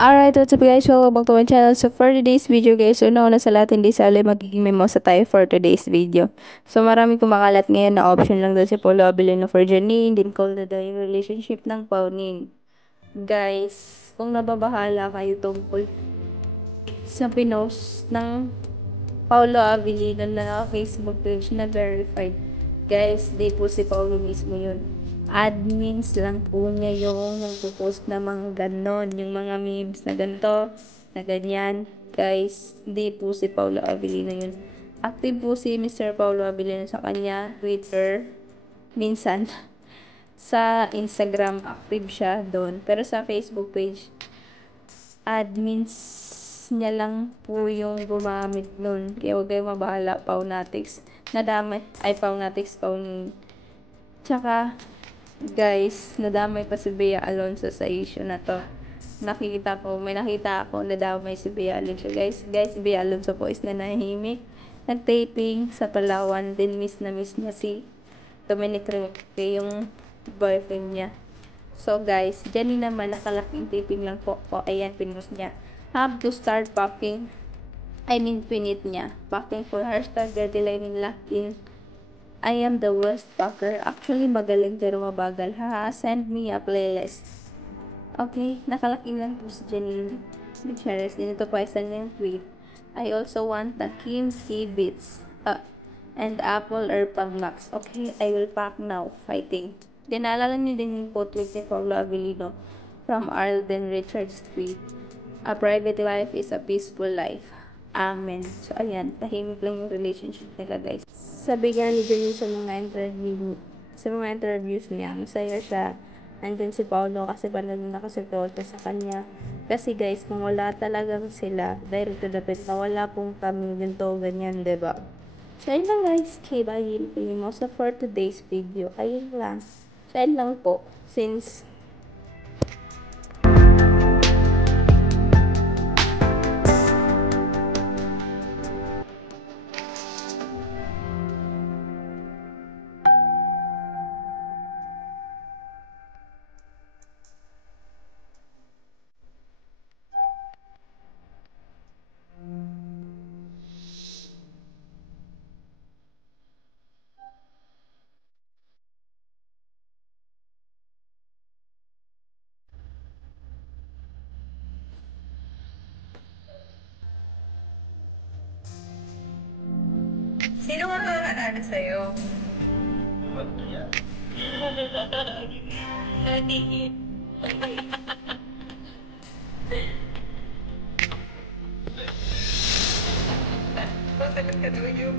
Alright, what's up guys? Welcome back to my channel. So for today's video guys, una sa lahat hindi sali magiging mimosa tayo for today's video. So maraming kumakalat ngayon na option lang daw si Paulo Abilino for Janine, din call na daw yung relationship ng Pauline. Guys, kung nababahala kayo tungkol sa pinost ng Paulo Abilino na Facebook page na verified, guys, di po si Paulo mismo yun. Admins lang po niya yung nagpo-post na mga ganon, yung mga memes na ganito, na ganyan. Guys, di po si Paulo Abilino yun. Active po si Mr. Paulo Abilino sa kanya, Twitter, minsan. Sa Instagram, active siya doon. Pero sa Facebook page, admins niya lang po yung gumamit nun. Kaya huwag kayong mabahala, Paunatics. Nadamay, ay Paunatics, Tsaka, guys, nadamay pa si Bea Alonso sa issue na to. May nakita ako nadamay si Bea Alonso. Guys, si Bea Alonso po is nanahimik. Nag-taping sa Palawan. Din miss niya si Dominic Roque, yung boyfriend niya. So guys, Jenny naman, nakalaking taping lang po. Ayan, pinost niya. Have to start packing. Pinit niya. Packing for hashtag dirty line nila in I am the worst packer. Actually, magaling pero mabagal. Ha, send me a playlist. Okay, nakalaki lang po si Janine Gutierrez. Dito pa isa yung tweet. I also want the Kim C Beats. And Apple or Pangmax. Okay, I will pack now. Fighting. Dinalala niyo din yung quote ni Paulo Avellino from Arden Richards tweet. A private life is a peaceful life. Amen. So, ayan. Tahimik lang yung relationship nila, guys. Sabi nga ni Janine sa mga interviews niya, masaya siya. Andun si Paulo kasi parang nakasuporta sa kanya. Kasi guys, kung wala talagang sila, direct to the point na wala pong kami ganito, ganyan, diba? So, ayun lang guys. Okay, bye. Mo sa for today's video. Ayun lang. So, ayun lang po. Since Sino nga ba nag-ano sa'yo? Hindi. Bakit ka naman yung